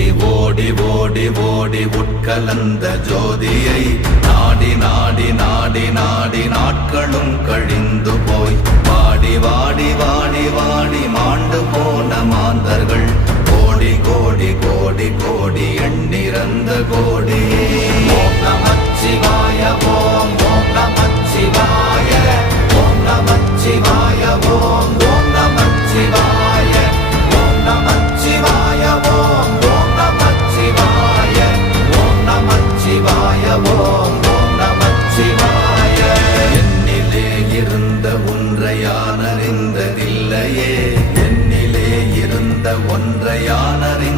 ஓடி ஓடி ஓடி உட்கலந்த ஜோதியை நாடி நாடி நாடி நாடி நாட்களும் கழிந்து போய் வாடி வாடி வாடி வாடி மாண்டு போன மாந்தர்கள் கோடி கோடி கோடி கோடி எண்ணிறந்த கோடி. ஓம் நமச்சிவாய ஓம் ஓம் நமச்சிவாய ஓம் நமச்சிவாய ஓம் ஓம் நமச்சிவாய ஓம் நமச்சிவாய ஓம் ஓம் நமச்சிவாய ஓம் நமச்சிவாய ஓம் ஓம் நமச்சிவாய. என்னிலே இருந்த ஒன்றை யான் அறிந்ததில்லையே, என்னிலே இருந்த ஒன்றை யான் அறிந்த